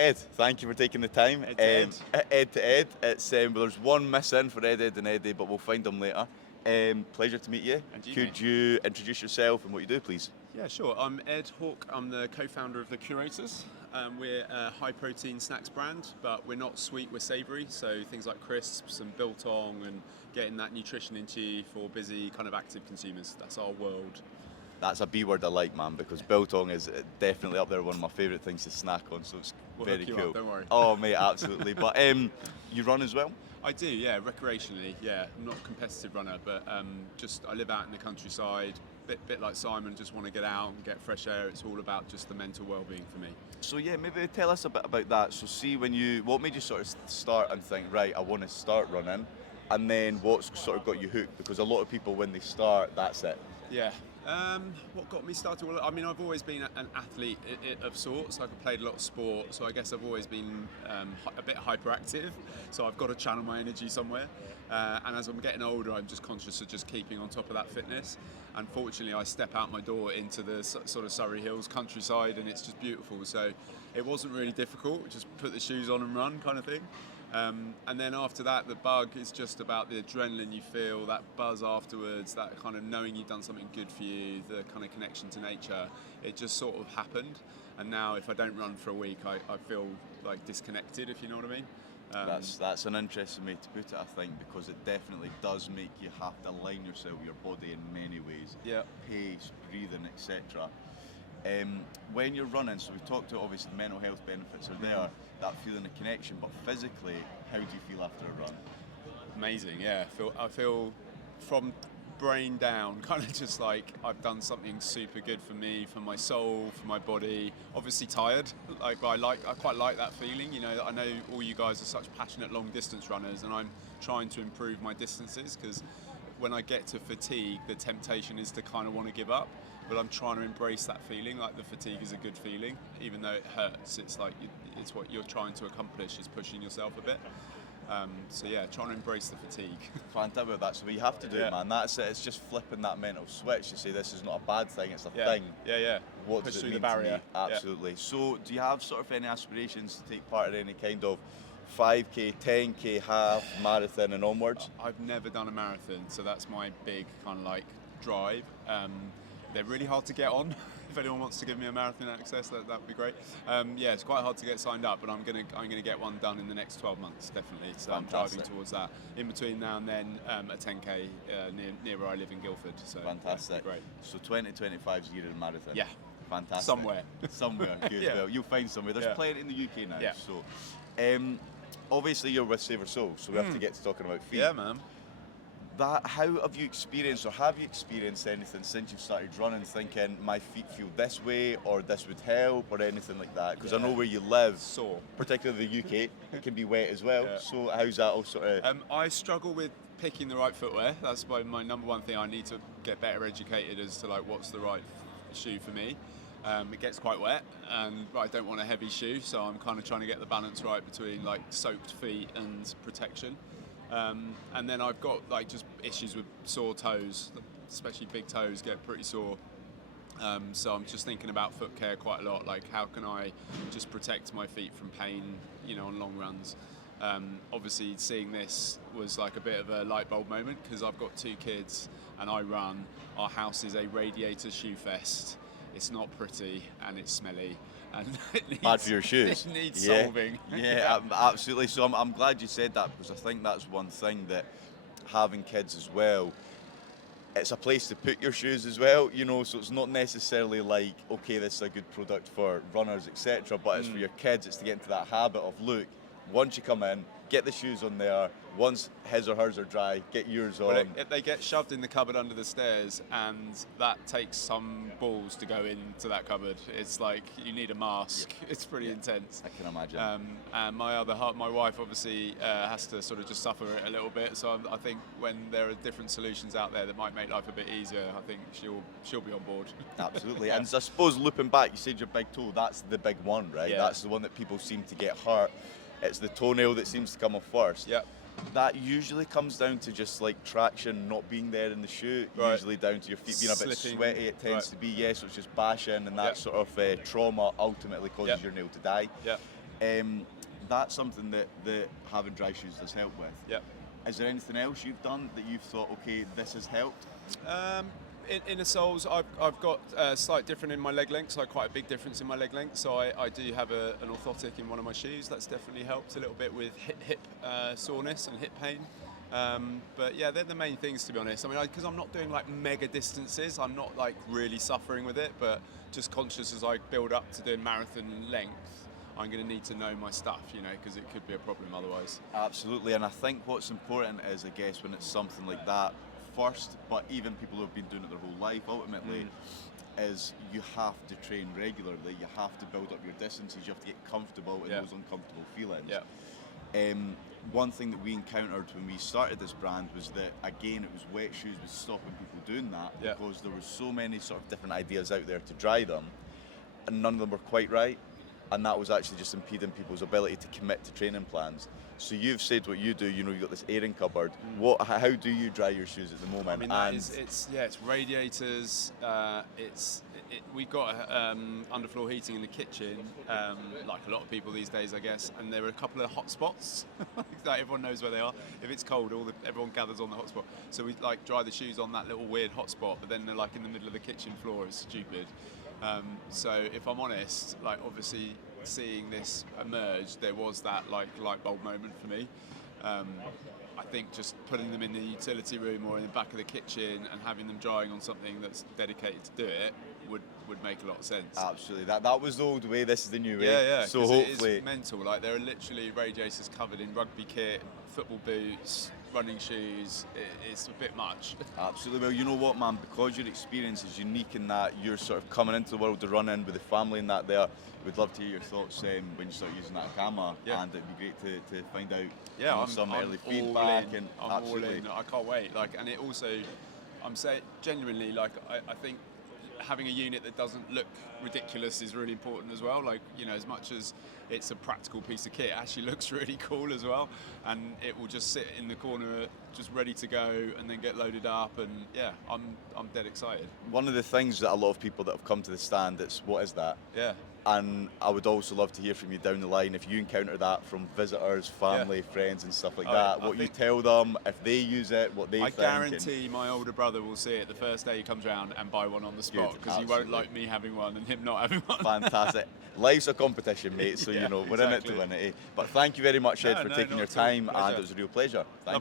Ed, thank you for taking the time. Ed to Ed. Ed to Ed. It's well, there's one missing for Ed, Ed and Eddie, but we'll find them later. Pleasure to meet you. And you, Could mate. you introduce yourself and what you do, please? Yeah, sure. I'm Ed Hauck. I'm the co-founder of the Curators. We're a high-protein snacks brand, but we're not sweet, we're savoury. So things like crisps and biltong and getting that nutrition into you for busy, kind of active consumers. That's our world. That's a B word I like, man, because biltong is definitely up there, one of my favourite things to snack on, so it's We'll very hook you cool. up, don't worry. Oh, mate, absolutely. But you run as well? I do, yeah, recreationally, yeah. I'm not a competitive runner, but just I live out in the countryside, bit like Simon, just want to get out and get fresh air. It's all about just the mental well-being for me. So yeah, maybe tell us a bit about that. So see, what made you sort of start and think, right, I want to start running, and then what's sort of got you hooked? Because a lot of people, when they start, that's it. Yeah. What got me started? Well, I mean, I've always been an athlete of sorts. Like, I've played a lot of sport, so I guess I've always been a bit hyperactive. So I've got to channel my energy somewhere. And as I'm getting older, I'm just conscious of just keeping on top of that fitness. Unfortunately, I step out my door into the sort of Surrey Hills countryside, and it's just beautiful. So it wasn't really difficult. Just put the shoes on and run, kind of thing. And then after that, the bug is just about the adrenaline you feel, that buzz afterwards, that kind of knowing you've done something good for you, the kind of connection to nature. It just sort of happened. And now if I don't run for a week, I feel like disconnected, if you know what I mean. That's an interesting way to put it, I think, because it definitely does make you have to align yourself with your body in many ways. Yeah. Pace, breathing, etc. When you're running, so we talked about obviously mental health benefits are there, that feeling of connection, but physically, how do you feel after a run? Amazing, yeah. I feel from brain down, kind of just like I've done something super good for me, for my soul, for my body. Obviously tired, but I quite like that feeling. You know, I know all you guys are such passionate long distance runners, and I'm trying to improve my distances because when I get to fatigue, the temptation is to kind of want to give up. But I'm trying to embrace that feeling. Like, the fatigue is a good feeling, even though it hurts. It's like it's what you're trying to accomplish is pushing yourself a bit. So yeah, trying to embrace the fatigue. Fantastic about that. So we have to do it, man. That's it. It's just flipping that mental switch. You say this is not a bad thing; it's a thing. Yeah. What Push does it through mean the barrier. to me? Absolutely. So, do you have sort of any aspirations to take part in any kind of 5k, 10k, half, marathon, and onwards? I've never done a marathon, so that's my big kind of like drive. They're really hard to get on. If anyone wants to give me a marathon access, that would be great. Yeah, it's quite hard to get signed up, but I'm gonna get one done in the next 12 months, definitely. So Fantastic. I'm driving towards that. In between now and then, a 10k near where I live in Guildford. So Fantastic. Yeah, great. So 2025 is year of the marathon. Yeah. Fantastic. Somewhere. Good. Yeah. Well, you'll find somewhere. There's plenty in the UK now. Yeah. So, obviously you're with Savoury, so we have to get to talking about feet. Yeah, man. How have you experienced anything since you've started running, thinking my feet feel this way or this would help or anything like that? Because I know where you live, Sore. particularly the UK, it can be wet as well. Yeah. So how's that all sort of... I struggle with picking the right footwear. That's my number one thing. I need to get better educated as to like what's the right shoe for me. It gets quite wet, and I don't want a heavy shoe, so I'm kind of trying to get the balance right between like soaked feet and protection. And then I've got like just issues with sore toes, especially big toes get pretty sore. So I'm just thinking about foot care quite a lot. Like, how can I just protect my feet from pain, you know, on long runs? Obviously, seeing this was like a bit of a light bulb moment because I've got 2 kids and I run. Our house is a radiator shoe fest. It's not pretty and it's smelly. And it needs, bad for your shoes. It needs solving. Yeah, absolutely. So I'm glad you said that, because I think that's one thing that having kids as well, it's a place to put your shoes as well, you know, so it's not necessarily like, okay, this is a good product for runners, etc., but it's for your kids. It's to get into that habit of, look, once you come in, get the shoes on there. Once his or hers are dry, get yours on. But they get shoved in the cupboard under the stairs, and that takes some balls to go into that cupboard. It's like you need a mask. Yeah. It's pretty intense. I can imagine. And my other half, my wife, obviously has to sort of just suffer it a little bit. So I think when there are different solutions out there that might make life a bit easier, I think she'll be on board. Absolutely. Yeah. And I suppose looping back, you said your big toe. That's the big one, right? Yeah. That's the one that people seem to get hurt. It's the toenail that seems to come off first. Yeah. That usually comes down to just like traction not being there in the shoe, usually down to your feet being a bit sweaty. It tends to be, so it's just bashing, and that sort of trauma ultimately causes your nail to die. Yeah. That's something that having dry shoes does help with. Yep. Is there anything else you've done that you've thought, okay, this has helped? Inner soles, I've got slight different in my leg length, so quite a big difference in my leg length. So I do have an orthotic in one of my shoes. That's definitely helped a little bit with hip soreness and hip pain. But yeah, they're the main things, to be honest. I mean, because I'm not doing like mega distances, I'm not like really suffering with it, but just conscious as I build up to doing marathon length, I'm going to need to know my stuff, because it could be a problem otherwise. Absolutely, and I think what's important is, I guess, when it's something like that, first, but even people who have been doing it their whole life, ultimately, is you have to train regularly. You have to build up your distances. You have to get comfortable in those uncomfortable feelings. Yeah. One thing that we encountered when we started this brand was that, again, it was wet shoes was stopping people doing that because there were so many sort of different ideas out there to dry them, and none of them were quite right. And that was actually just impeding people's ability to commit to training plans. So you've said what you do. You've got this airing cupboard. How do you dry your shoes at the moment? I mean, it's radiators. We've got underfloor heating in the kitchen, like a lot of people these days, I guess. And there are a couple of hot spots that everyone knows where they are. If it's cold, everyone gathers on the hot spot. So we like dry the shoes on that little weird hot spot, but then they're like in the middle of the kitchen floor. It's stupid. So if I'm honest, like obviously seeing this emerge, there was that like light bulb moment for me. I think just putting them in the utility room or in the back of the kitchen and having them drying on something that's dedicated to do it would make a lot of sense. Absolutely, that was the old way. This is the new way. Yeah. So hopefully, it's mental. Like there are literally radiators covered in rugby kit, football boots, running shoes. It's a bit much. Absolutely. Well, you know what, man? Because your experience is unique in that you're sort of coming into the world to run in with the family and that there. We'd love to hear your thoughts when you start using that camera, and it'd be great to find out some early feedback. I'm absolutely all in. I can't wait. Like, and it also, I'm saying genuinely, like I think having a unit that doesn't look ridiculous is really important as well. Like, as much as it's a practical piece of kit, it actually looks really cool as well, and it will just sit in the corner just ready to go and then get loaded up, and yeah, I'm dead excited. One of the things that a lot of people that have come to the stand, it's what is that? Yeah. And I would also love to hear from you down the line if you encounter that from visitors, family, friends and stuff like that. What you tell them, if they use it, what they think. I guarantee my older brother will see it the first day he comes round and buy one on the spot, because he won't like me having one and him not having one. Fantastic. Life's a competition, mate, so we're in it to win it. But thank you very much, Ed, for taking your time, and it was a real pleasure. Thank you.